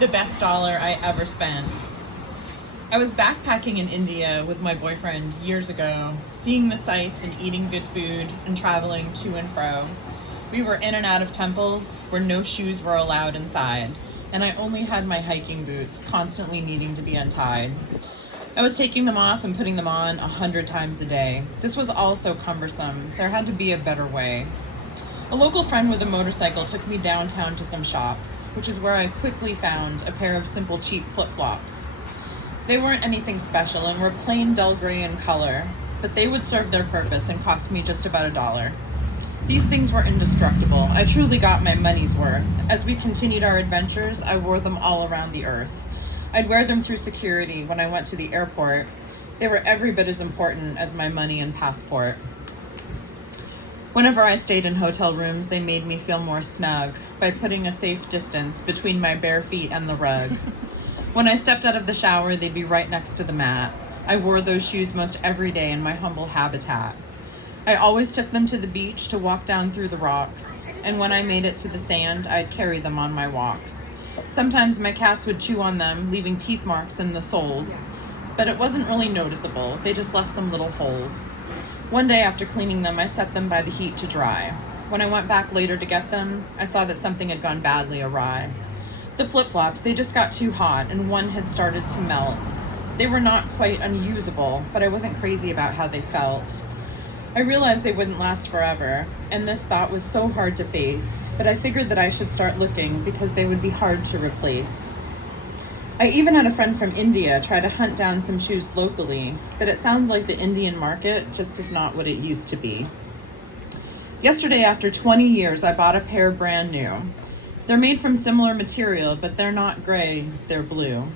The best dollar I ever spent. I was backpacking in India with my boyfriend years ago, seeing the sights and eating good food and traveling to and fro. We were in and out of temples where no shoes were allowed inside, and I only had my hiking boots, constantly needing to be untied. I was taking them off and putting them on 100 times a day. This was all so cumbersome. There had to be a better way. A local friend with a motorcycle took me downtown to some shops, which is where I quickly found a pair of simple cheap flip-flops. They weren't anything special and were plain dull gray in color, but they would serve their purpose and cost me just about $1. These things were indestructible. I truly got my money's worth. As we continued our adventures, I wore them all around the earth. I'd wear them through security when I went to the airport. They were every bit as important as my money and passport. Whenever I stayed in hotel rooms, they made me feel more snug by putting a safe distance between my bare feet and the rug. When I stepped out of the shower, they'd be right next to the mat. I wore those shoes most every day in my humble habitat. I always took them to the beach to walk down through the rocks, and when I made it to the sand, I'd carry them on my walks. Sometimes my cats would chew on them, leaving teeth marks in the soles, but it wasn't really noticeable. They just left some little holes. One day after cleaning them, I set them by the heat to dry. When I went back later to get them, I saw that something had gone badly awry. The flip-flops, they just got too hot, and one had started to melt. They were not quite unusable, but I wasn't crazy about how they felt. I realized they wouldn't last forever, and this thought was so hard to face, but I figured that I should start looking because they would be hard to replace. I even had a friend from India try to hunt down some shoes locally, but it sounds like the Indian market just is not what it used to be. Yesterday, after 20 years, I bought a pair brand new. They're made from similar material, but they're not gray, they're blue.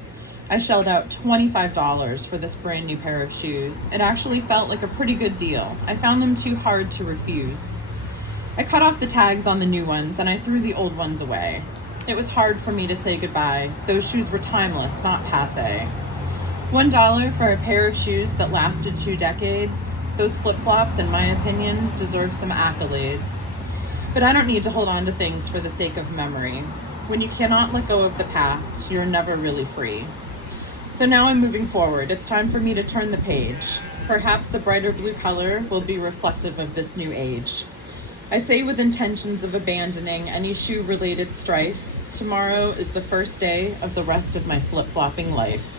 I shelled out $25 for this brand new pair of shoes. It actually felt like a pretty good deal. I found them too hard to refuse. I cut off the tags on the new ones and I threw the old ones away. It was hard for me to say goodbye. Those shoes were timeless, not passé. $1 for a pair of shoes that lasted 2 decades. Those flip-flops, in my opinion, deserve some accolades. But I don't need to hold on to things for the sake of memory. When you cannot let go of the past, you're never really free. So now I'm moving forward. It's time for me to turn the page. Perhaps the brighter blue color will be reflective of this new age. I say with intentions of abandoning any shoe-related strife, tomorrow is the first day of the rest of my flip-flopping life.